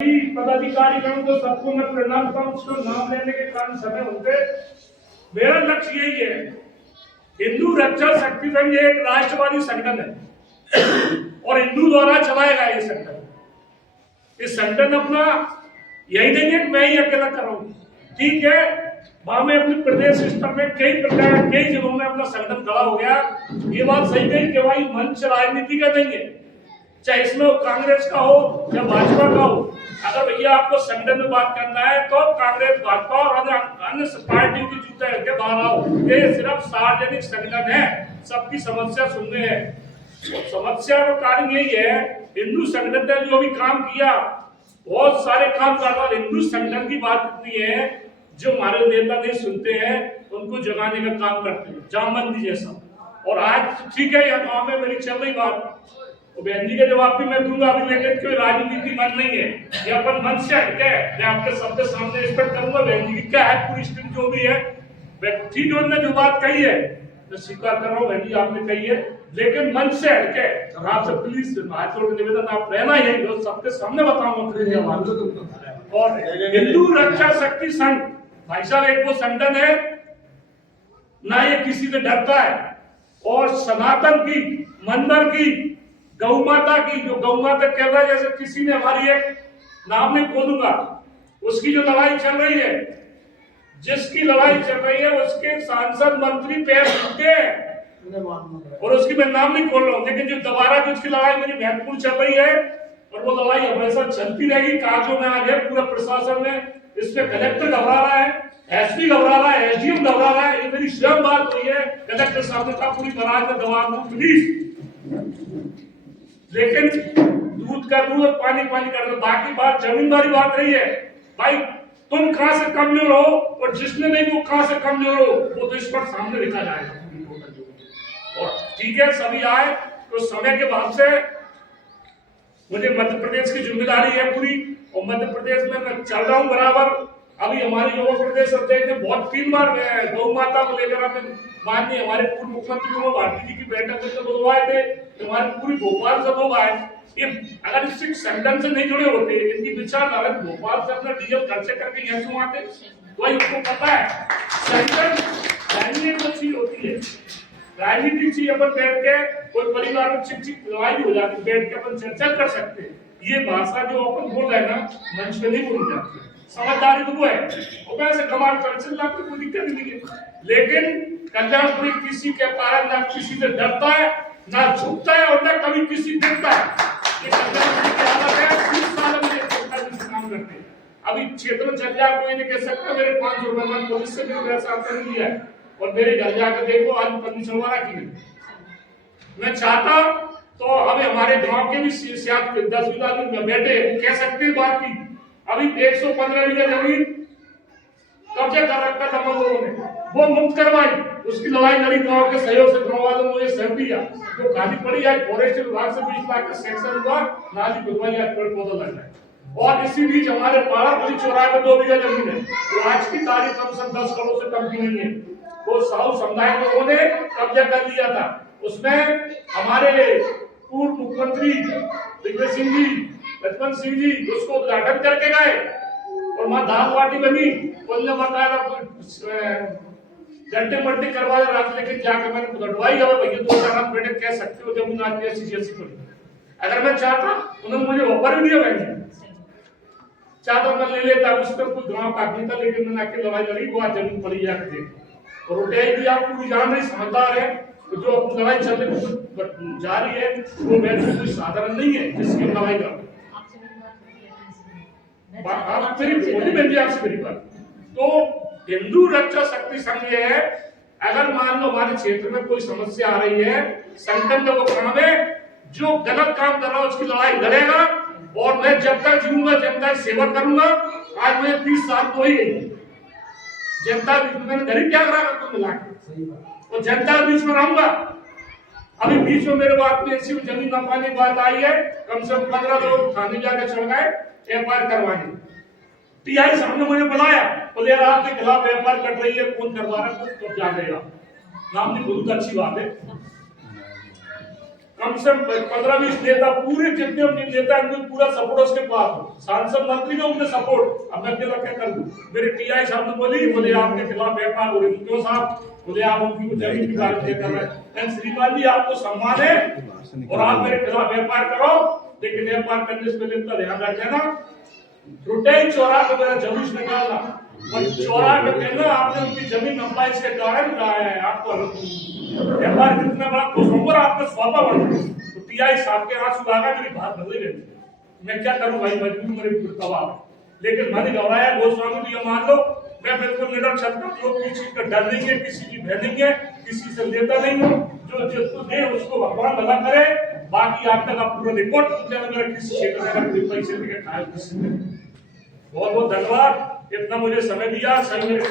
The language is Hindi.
पदाधिकारीगण को सबको मैं प्रणाम करता हूँ। उसको नाम लेने के कारण समय होते। मेरा लक्ष्य यही है, हिंदू रक्षा शक्ति संघ एक राष्ट्रवादी संगठन है और हिंदू द्वारा चलाएगा ये संगठन। इस संगठन अपना यही नहीं है कि मैं ही अकेला कर रहा हूँ, ठीक है। वहां में अपने प्रदेश स्तर में कई प्रकार कई जगहों में अपना संगठन खड़ा हो गया। ये बात सही कही कि भाई मंच राजनीति का नहीं है, चाहे इसमें कांग्रेस का हो या भाजपा का हो। अगर भैया आपको संगठन में बात करना है तो कांग्रेस भाजपा और अन्य पार्टियों की जूते रख के बाहर आओ। ये सिर्फ सार्वजनिक संगठन है, सबकी समस्या सुनने हैं। समस्या का कारण यही है, हिंदू संगठन ने जो भी काम किया, बहुत सारे काम करता है। हिंदू संगठन की बात इतनी है, जो हमारे नेता नहीं सुनते हैं उनको जगाने का काम करते हैं, जामबंदी जैसा। और आज ठीक है, यहाँ गाँव में मेरी चल रही बात, बहन जी का जवाब भी मैं दूंगा अभी, लेकिन कोई राजनीति मन नहीं है, ये अपन मन से हटके मैं आपके सबके सामने एक्सपेक्ट करूंगा। बहन जी की क्या है पूरी स्थिति जो भी है, ठीक है, उन्होंने जो बात कही है मैं स्वीकार कर रहा हूँ। बहन जी आपने कही है, लेकिन मन से हटके आपसे प्लीज हाथ जोड़ के निवेदन, आप रहना यही जो सबके सामने बताऊंगा। और हिंदू रक्षा शक्ति संघ भाई साहब एक वो संगठन है ना, ये किसी से डरता है। और सनातन की, मंदिर की, गौ माता की, जो गौ माता कह रहा है, जैसे किसी ने हमारी एक नाम नहीं खोलूंगा, उसकी जो लड़ाई चल रही है, जिसकी लड़ाई चल रही है उसके सांसद मंत्री पैर छूटे हैं, और उसकी मैं नाम नहीं खोल रहा हूँ, लेकिन जो दोबारा की उसकी लड़ाई मेरी महत्वपूर्ण चल रही है और वो लड़ाई हमेशा चलती रहेगी। कागजों में आज है, पूरा प्रशासन में इसमें कलेक्टर घबरा रहा है, एसपी घबरा रहा है, एसडीएम घबरा रहा है। ये मेरी स्वयं बात हुई है, कलेक्टर साहब का पूरी बराज में दबा दूं प्लीज, लेकिन दूध का दूध और पानी पानी कर दो। बाकी बात जमींदारी बात रही है, भाई तुम कहां से कमजोर हो और जिसने नहीं वो कहां से कमजोर हो, वो तो इस पर सामने लिखा जाएगा। और ठीक है, सभी आए तो समय के बाद से मुझे मध्य प्रदेश की जिम्मेदारी है पूरी, और मध्य प्रदेश में मैं चल रहा हूँ बराबर। अभी हमारी युवा प्रदेश अध्यक्ष ने बहुत 3 बार गौ माता को लेकर हमें माननीय हमारे पूर्व मुख्यमंत्री को भारती जी की बैठक में बुलवाए थे, हमारी पूरी भोपाल से लोग आए। ये अगर इस संगठन से नहीं जुड़े होते, इनकी विचारधारा भोपाल से अपना डीजल खर्चे करके यहाँ क्यों आते, वही उनको पता है। संगठन राजनीति चीज होती है, राजनीतिक चीज अपन बैठ के कोई परिवार में चिक लड़ाई हो जाती, बैठ के अपन चर्चा कर सकते हैं। ये भाषा जो अपन बोल रहे हैं ना, मंच पे नहीं बोली जाती, समझदारी तो वो है, और वैसे कमाल कर चल रहा, कोई दिक्कत नहीं है। लेकिन कल्याणपुरी किसी के कारण ना किसी से डरता है, ना झुकता है, और ना कभी किसी डरता है। ये कल्याणपुरी की हालत है, 30 साल में काम करते हैं। अभी क्षेत्र में चल जाए, कोई नहीं कह सकता मेरे 500 रुपए में पुलिस से भी पैसा आपने लिया है, और मेरे घर जाकर देखो आज पन्नी छुड़वाना की है। मैं चाहता तो अभी हमारे गांव के भी 10 बीघा में बैठे कह सकते हैं बात की। अभी 115 बीघा जमीन कब्जा कर रखा था हम लोगों ने, वो मुक्त करवाई, उसकी लड़ाई लड़ी गांव के सहयोग से। गांव वालों ने मुझे सहयोग दिया, तो खाली पड़ी है। फॉरेस्ट विभाग से 20 लाख का सेक्शन हुआ, नाली खुदवाई, आज पेड़ पौधा लग रहा है। और इसी बीच हमारे पाड़ापुरी चौराहे में 2 बीघा जमीन है, तो आज की तारीख कम से कम 10 करोड़ से कम की नहीं है। वो साहू समुदाय के लोगों ने कब्जा कर लिया था। उसमें हमारे पूर्व मुख्यमंत्री दिग्विजय सिंह जी, लक्ष्मण सिंह जी उसको उद्घाटन करके गए, और वहां दाल बाटी बनी। उन्होंने बताया घंटे मल्टी करवा रात, लेके जाकर मैंने लड़वाई। और भैया 2-4 रात बैठे कह सकते हो जमीन आज ऐसी जैसी पड़ी। अगर मैं चाहता, उन्होंने मुझे ऑफर भी दिया, मैं चाहता मैं ले लेता, उस पर कोई गाँव काटनी था, लेकिन मैंने आके लड़ाई लड़ी, वो आज जमीन पड़ी जाकर देख। और उठाई भी आप पूरी जान रही, समझदार है, तो जो अपनी लड़ाई चलने को जा रही है वो वैसे कोई साधारण नहीं है जिसकी लड़ाई कर। आप मेरी बोली में भी आपसे मेरी बात, तो हिंदू रक्षा शक्ति संघ ये है, अगर मान लो हमारे क्षेत्र में कोई समस्या आ रही है, संगठन का वो काम है, जो गलत काम कर रहा है उसकी लड़ाई लड़ेगा। और मैं जब तक जीऊंगा जनता की सेवा करूंगा। आज मुझे 30 साल तो ही गई, जनता मैंने गरीब क्या करा तो मिला के, तो जनता के बीच में रहूंगा। अभी बीच में मेरे बात में ऐसी जमीन न पाने की बात आई है, कम से कम 15 लोग थाने जाकर चढ़ गए एफआईआर करवाने। टीआई सामने मुझे बुलाया, बोले यार आपके खिलाफ एफआईआर कट रही है, कौन करवा रहा है, तो जा गया, नाम नहीं बोलूंगा, अच्छी बात है। कम से कम 15-20 नेता, पूरे जितने उनके नेता हैं, उनका पूरा सपोर्ट उसके पास हो। सांसद मंत्री का उनके सपोर्ट। अब मैं अकेला क्या करूं? मेरे टीआई साहब ने बोले आपके खिलाफ व्यापार हो रही है। क्यों साहब? बोले आप उनकी जमीन की बात कर रहे हैं। श्रीमान जी, आपको सम्मान है और आप मेरे खिलाफ व्यापार करो, लेकिन व्यापार करने से पहले इतना ध्यान रख लेना, टूटे चौरा को मेरा जुलूस निकालना और चौरा पे कहना आपने उनकी जमीन नपा, इसके कारण कहा है आपको व्यापार कितना बड़ा खुशखबर आपने सौंपा बन। तो टीआई साहब के आंसू आ गए, मेरी बात बदल गई। मैं क्या करूं भाई, मजबूरी मेरे दबाव है। लेकिन मैंने घबराया। गोस्वामी जी, ये मान लो मैं बिल्कुल निडर चलता हूँ, लोग किसी का डर नहीं है, किसी की भय नहीं है, किसी से लेता नहीं हूँ। जो जिसको दे उसको भगवान भला करे। बाकी आप तक आप पूरा रिपोर्ट मेरा किसी क्षेत्र में पैसे लेके खाए किसी ने। बहुत बहुत धन्यवाद, इतना मुझे समय दिया। सही मेरे